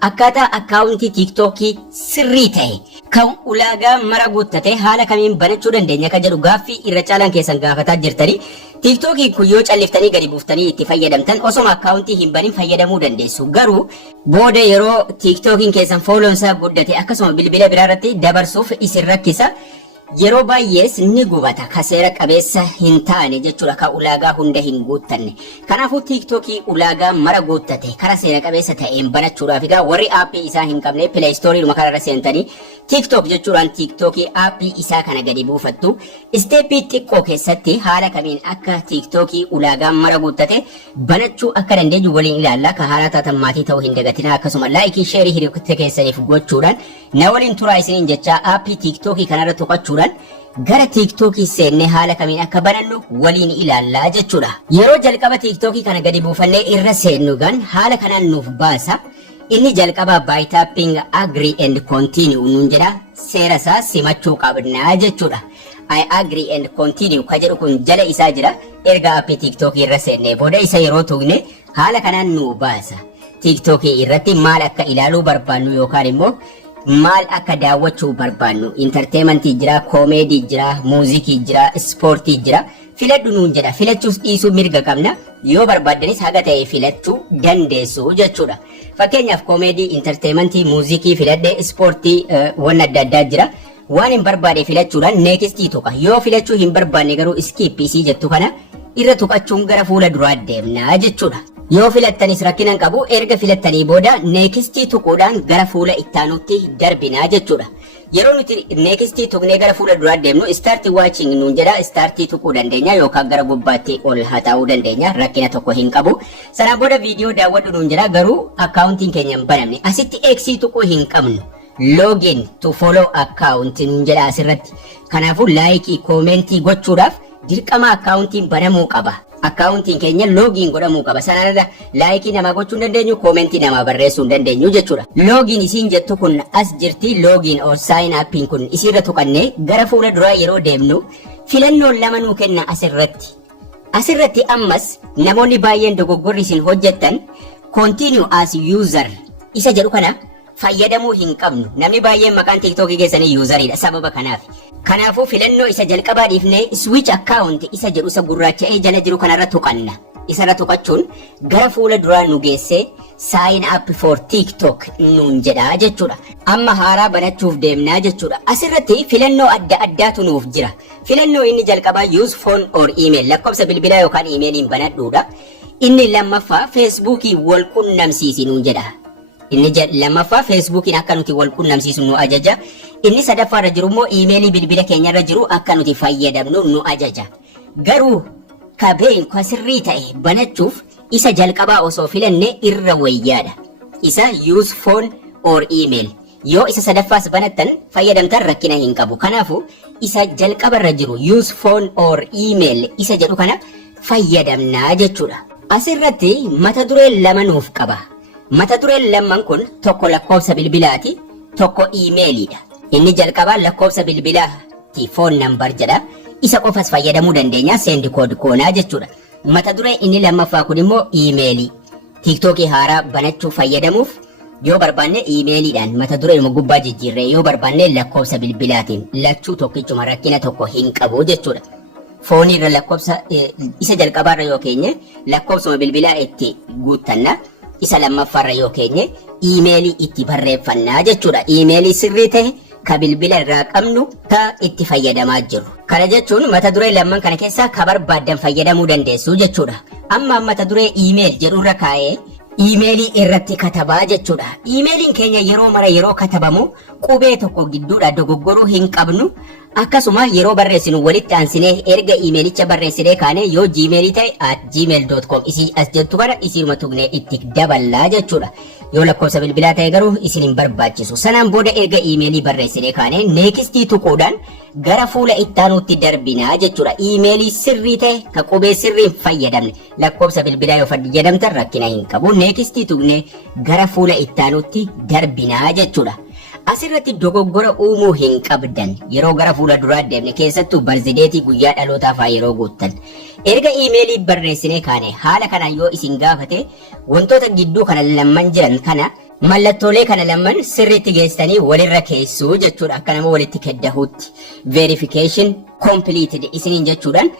Akkaataa akkaawuntii tiiktookii sirrii ta'e kan ulaagaa mara guuttate haala kamiin banachuu dandeenya kan jedhu gaaffii irra caalaan keessan gaafataa jirtanii tiiktookii kun yoo calliftanii gadi buuftanii itti fayyadamtan osoma akkaawuntii hin banin fayyadamuu dandeessu. Garuu booda yeroo tiiktookiin keessan fooloonsaa guddate akkasuma bilbila biraarratti dabarsuuf isin rakkisa. Yeroo baay'ees ni gubata ka seera qabeessa hin taane jechuudha ka ulaagaa hunda hin guuttanne. Kanaafuu tiiktookii ulaagaa mara guuttate kara seera qabeessa ta'een banachuudhaaf egaa warri aappii isaa hin qabne pileey istooriidhuma kanarra seentanii tiiktook jechuudhaan tiiktookii aappii isaa kana gadi buufattu. Isteeppii xiqqoo keessatti haala kamiin akka tiiktookii ulaagaa mara guuttate banachuu akka dandeenyu waliin ilaalla. Ka haala taatan maatii ta'uu hin dagatinaa akkasuma laayikii sheerii hiriyoota keessaniif gochuudhaan na waliin turaa isiniin jecha aappii tiiktookii kanarra tuqachuudhaan gara tiiktookii seennee haala kamiin akka banannu waliin ilaallaa jechuudha. Yeroo jalqaba tiiktookii kana gadi buufannee irra seennu gan haala kanaan nuuf baasa. Inni jalqaba by tapping agree and continue nuun jedha. Seera isaa simachuu qabnaa jechuudha. I agree and continue ka jedhu kun jala isaa jira. Erga aappii tiiktookii irra seennee booda isa yeroo tuqne haala kanaan nuuf baasa. Tiiktookii irratti maal akka ilaaluu barbaannu yookaan immoo maal akka daawwachuu barbaannu entertainmentii jira, koomedii jira, muuzikii jira, ispoortii jira. Filadhu nuun jedha. Filachuus dhiisuu mirga qabna. Yoo barbaaddanis haga ta'e filachuu dandeessu jechuudha. Fakkeenyaaf koomedii, entertainmentii, muuzikii filadhee ispoortii waan adda addaa jira. Waan hin barbaade filachuudhaan neekistii tuqa. Yoo filachuu hin barbaanne garuu iskiippiisii jettu kana irra tuqachuun gara fuula duraa deemnaa jechuudha. Yoo filattanis rakkinan qabu erga filattanii booda neekistii tuquudhaan gara fuula ittaanutti darbinaa jechuudha. Yeroo nuti neekistii tuqnee gara fuula duraa deemnu starti waaching nuun jedha. Startii tuquu dandeenya yookaan gara gubbaatti ol hataa'uu dandeenya. Rakkina tokko hin qabu. Sanaan booda viidiyoo daawwadhu nuun jedha. Garuu akkaawuntiin keenya hin banamne. Asitti eeksii tuquu hin qabnu. Login to follow account nuun jedha asirratti. Kanaafuu laayikii koomentii gochuudhaaf dirqama akkaawuntiin banamuu qaba. Akkaawuntiin keenya loogiin godhamuu qaba. Sanarra laayikii namaa gochuu hin dandeenyu, koomentii namaa barreessuu hin dandeenyu jechuudha. Loogiin isiin jettu kun as jirti. Loogiin or sign uppiin kun isiirra tuqannee gara fuula duraa yeroo deemnu filannoon lama nuu kenna asirratti. Asirratti ammas namoonni baay'een dogoggorri isin hojjettan continue as user isa jedhu kana fayyadamuu hin qabnu. Namni baay'een maqaan tiiktookii keessanii yuuzariidha sababa kanaaf. Kanaafuu filannoo isa jalqabaa dhiifnee switch account isa jedhu isa gurraacha'ee jala jiru kanarra tuqanna. Isarra tuqachuun gara fuula duraa nu geessee sign up for TikTok nuun jedha jechuudha. Amma haaraa banachuuf deemnaa jechuudha. Asirratti filannoo adda addaatu nuuf jira. Filannoo inni jalqabaa use phone or email lakkoofsa bilbilaa yookaan emailiin banadhuudha. Inni lammaffaa feesbuukii wal qunnamsiisi nuun jedha. Inni lammaffaa feesbuukiin akka nuti wal qunnamsiisu nu ajaja. Inni sadaffaarra jiru immoo iimeelii bilbila keenyarra jiru akka nuti fayyadamnu nu ajaja. Garuu kabeen kwa sirrii ta'e banachuuf isa jalqabaa osoo filanne irra wayyaadha. Isa use phone or email. Yoo isa sadaffaas banattan fayyadamtan rakkina hin qabu. Kanaafuu isa jalqabarra jiru use phone or email isa jedhu kana fayyadamnaa jechuudha. Asirratti mata duree lama nuuf qaba. Mata dureen lamman kun tokko lakkoofsa bilbilaati, tokko iimeeliidha. Inni jalqabaa lakkoofsa bilbilaati phone number jedha. Isa qofas fayyadamuu dandeenya send code koonaa jechuudha. Mata duree inni lammaffaa kun immoo iimeelii. Tiiktookii haaraa banachuu fayyadamuuf yoo barbaanne iimeeliidhaan mata duree ilma gubbaa jijjiirree yoo barbaanne lakkoofsa bilbilaatiin lachuu tokkichuma rakkina tokko hin qabu jechuudha. Fooniirra lakkoofsa isa jalqabaarra yoo keenye lakkoofsuma bilbilaa itti guuttanna. Isa lammaffaarra yoo keenye iimeelii itti barreeffannaa jechuudha. Iimeelii sirrii ta'e ka bilbila irraa qabnu ka itti fayyadamaa jiru. Kana jechuun mata duree lamman kana keessaa ka barbaaddan fayyadamuu dandeessu jechuudha. Amma mata duree iimeel jedhurra kaa'ee iimeelii irratti katabaa jechuudha. Iimeeliin keenya yeroo mara yeroo katabamu qubee tokko gidduudha dogoggoruu hin qabnu. Akkasuma yeroo barreessinu walitti aansinee erga iimeelicha barreessinee kaane yoo gmailii ta'e @gmail.com isii as jettu kana isiinuma tuqnee itti daballaa jechuudha. Yoo lakkoofsa bilbilaa ta'e garuu isin hin barbaachisu. Sanaan booda erga iimeelii barreessinee kaane neekistii tuquudhaan gara fuula ittaanuutti darbinaa jechuudha. Iimeelii sirrii ta'e ka qubee sirriin fayyadamne lakkoofsa bilbilaa yoo fayyadamtan rakkina hin qabu. Neekistii tuqnee gara fuula ittaanuutti darbinaa jechuudha. Asirratti dogoggora uumuu hin qabdan yeroo gara fuula duraa deemne keessattuu barzideetii guyyaa dhalootaa fa'aa yeroo guuttan. Erga iimeelii barreessinee kaane haala kanaan yoo isin gaafate wantoota gidduu kana lamman jiran kana Mallattoolee kana lamaan sirriitti geessanii walirra keessuu jechuudha. Akka nama walitti keddahuutti verification completed isiniin jechuudhaan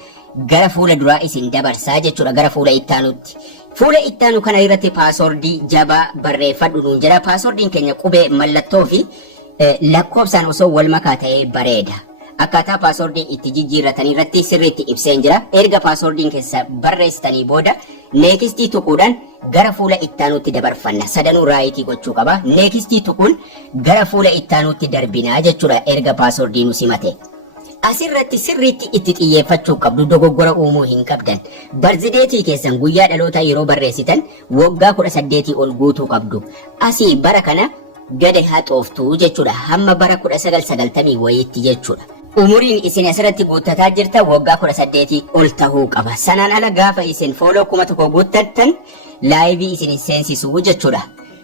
gara fuula duraa isin dabarsaa jechuudha. Gara fuula ittaanutti. Fuula ittaanu kana irratti paaswordii jabaa barreeffadhu nuun jira. Paaswordiin keenya qubee mallattoo fi lakkoofsaan osoo wal makaa ta'ee bareeda. Akkaataa paaswordii itti jijjiirratanii irratti sirriitti ibseen jira. Erga paaswordiin keessa barreessitanii booda neekistii tuquudhaan gara fuula ittaanutti dabarfanna. Sadanuu raayitii gochuu qaba. Neekistii tuquun gara fuula ittaanutti darbinaa jechuudha erga paaswordii nu simate. Asirratti sirriitti itti xiyyeeffachuu qabdu dogoggora uumuu hin qabdan. Barzideetii keessan guyyaa dhalootaa yeroo barreessitan waggaa 18 ol guutuu qabdu. Asii bara kana gade haxooftuu jechuudha. Hamma bara 1990 wayiitti jechuudha. Umuriin isin asirratti guuttataa jirta waggaa 18 ol tahuu qaba. Sanaan ala gaafa isin fooloo 1000 guuttattan laayivii isin seensisuu jechuudha.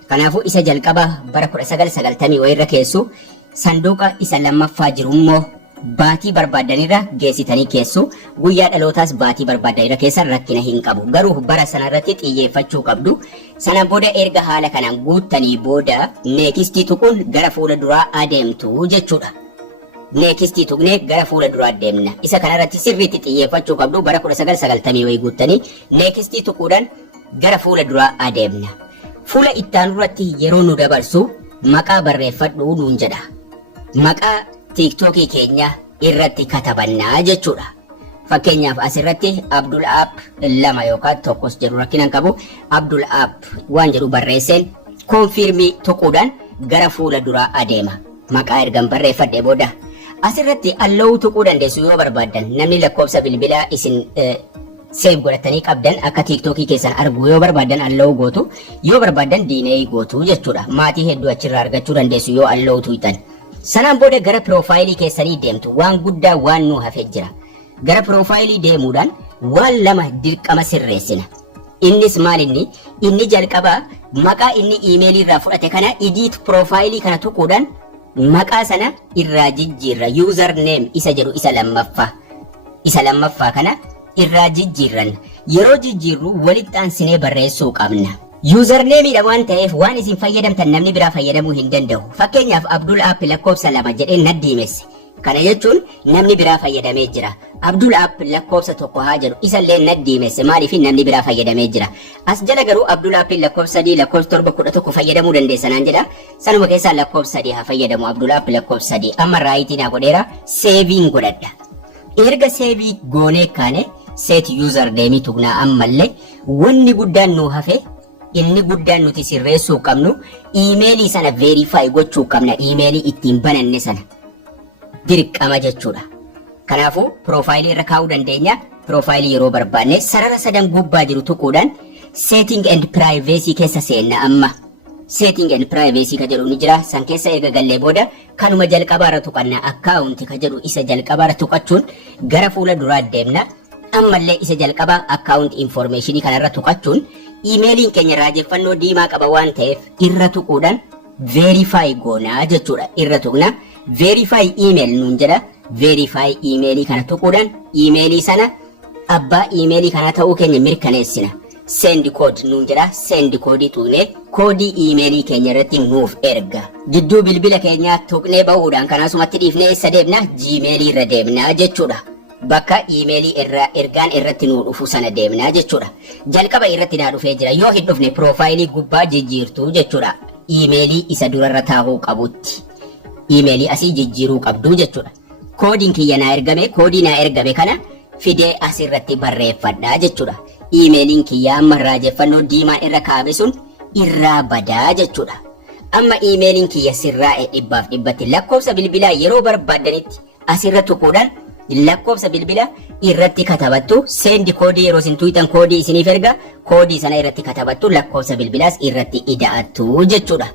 Kanaafuu isa jalqaba bara 1990 wayirra keessu sanduuqa isa lammaffaa jirummoo baatii barbaadanirra geessitanii keessu guyyaa dhalootaas baatii barbaadanirra keessan rakkina hin qabu. Garuu bara sanarratti xiyyeeffachuu qabdu. Sana booda erga haala kanaan guuttanii booda neekistii tuquun gara fuula duraa adeemtu jechuudha. Neekistii tuqnee gara fuula duraa adeemna. Isa kanarratti sirriitti xiyyeeffachuu qabdu. Bara 1990 wayii guuttanii neekistii tuquudhaan gara fuula duraa adeemna. Fuula ittaanurratti yeroo nu dabarsu maqaa barreeffadhu nuun jedha. Maqaa TikTokii keenya irratti katabannaa jechuudha. Fakkeenyaaf asirratti Abdul App 2 yookaan tokkos jedhu rakkinaan qabu Abdul App waan jedhu barreesseen konfirmii tuquudhaan gara fuula duraa adeema. Maqaa ergan barreeffadhe booda asirratti alloo tuquu dandeessu yoo barbaadan namni lakkoofsa bilbilaa isin seef godhatanii qabdan akka TikTokii keessan argu yoo barbaadan alloo gootu yoo barbaadan diinee gootu jechuudha. Maatii hedduu achirraa argachuu dandeessu yoo alloo tuqxan. Sanaan booda gara piroofaayilii keessanii deemtu. Waan guddaa waan nu hafee jira. Gara piroofaayilii deemuudhaan waan lama dirqama sirreessina. Innis maal inni jalqabaa maqaa inni iimeelii irraa fudhate kana idiit piroofaayilii kana tuquudhaan maqaa sana irraa jijjiirra. Username isa jedhu isa lammaffaa kana irraa jijjiirran. Yeroo jijjiirru walitti aansinee barreessuu qabna. Username waan ta'eef waan isin fayyadamtan namni biraa fayyadamuu hin danda'u. Fakkeenyaaf Abdul App lakkoofsa 2 jedhee naddiimesse. Kana jechuun namni biraa fayyadamee jira. Abdul App lakkoofsa 1 haa jedhu isallee naddiimesse maaliif namni biraa fayyadamee jira. As jala garuu Abdul App lakkoofsa 3 lakkoofsa 7 11 fayyadamuu dandeessanaan jedha. Sanuma keessaa lakkoofsa 3 haa fayyadamu Abdul App lakkoofsa 3. Amma raayitii naa godheera seeviin godhadha. Erga seevii goonee kaane set username tuqnaa ammallee wanni guddaan nu hafe inni guddaan nuti sirreessuu qabnu iimeelii sana verify gochuu qabna. Iimeelii ittiin bananne sana dirqama jechuudha. Kanaafuu piroofaayilii irra kaa'uu dandeenya. Piroofaayilii yeroo barbaanne sarara sadan gubbaa jiru tuquudhaan setting and privacy keessa seenna. Amma setting and privacy ka jedhu ni jira. San keessa eega gallee booda kanuma jalqabaarra tuqanna. Akkaawunti ka jedhu isa jalqabaarra tuqachuun gara fuula duraa deemna. Ammallee isa jalqabaa akkaawunt informationii kanarra tuqachuun iimeeliin keenya raajeffannoo diimaa qaba waan ta'eef irra tuquudhaan verify goonaa jechuudha. Irra tuqna verify email nuun jedha. Verify emailii kana tuquudhaan emailii sana abbaa emailii kana ta'uu keenya mirkaneessina. Send code nuun jedha. Send code tuqnee koodii emailii keenya irratti nuuf erga. Jidduu bilbila keenyaa tuqnee ba'uudhaan kanaasumatti dhiifnee eessa deemna? Gmailii irra deemnaa jechuudha. Bakka iimeelii irraa ergaan irratti nu dhufu sana deemnaa jechuudha. Jalqaba irratti naa dhufee jira. Yoo hin dhufne piroofaayilii gubbaa jijjiirtu jechuudha. Iimeelii isa durarra taa'uu qabutti. Iimeelii asii jijjiiruu qabdu jechuudha. Koodiin kiyya naa ergame, koodii naa ergame kana fidee asirratti barreeffadhaa jechuudha. Iimeeliin kiyya amma raajeffannoo diimaan irra kaa'ame sun irraa badaa jechuudha. Amma iimeeliin kiyya sirraa'e 100% lakkoofsa bilbilaa yeroo barbaadanitti asirra tuquudhaan lakkoofsa bilbila irratti katabattu send koodii yeroo isin tuutan koodii isiniif erga koodii sana irratti katabattu lakkoofsa bilbilaas irratti ida'attu jechuudha.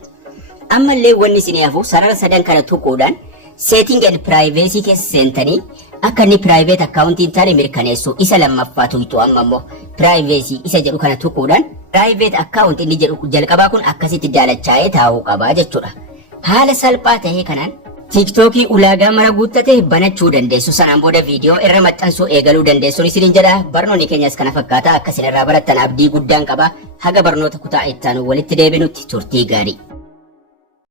Ammallee wanni isinii hafu sarara sadan kana tuquudhaan setting and privacy keessa seentanii akka inni private account hin taane mirkaneessu isa lammaffaa tuqxu. Amma immoo privacy isa jedhu kana tuquudhaan private account inni jedhu jalqabaa kun akkasitti daalachaa'ee taa'uu qaba jechuudha. Haala salphaa ta'ee kanaan TikTokii ulaagaa mara guuttate banachuu dandeessu. Sanaan booda viidiyoo irra maxxansuu eegaluu dandeessu. Isiniin jedha barnoonni keenyas kana fakkaata. Akka isin irraa barattan abdii guddaan qaba. Haga barnoota kutaa itti aanu walitti deebinutti turtii gaarii.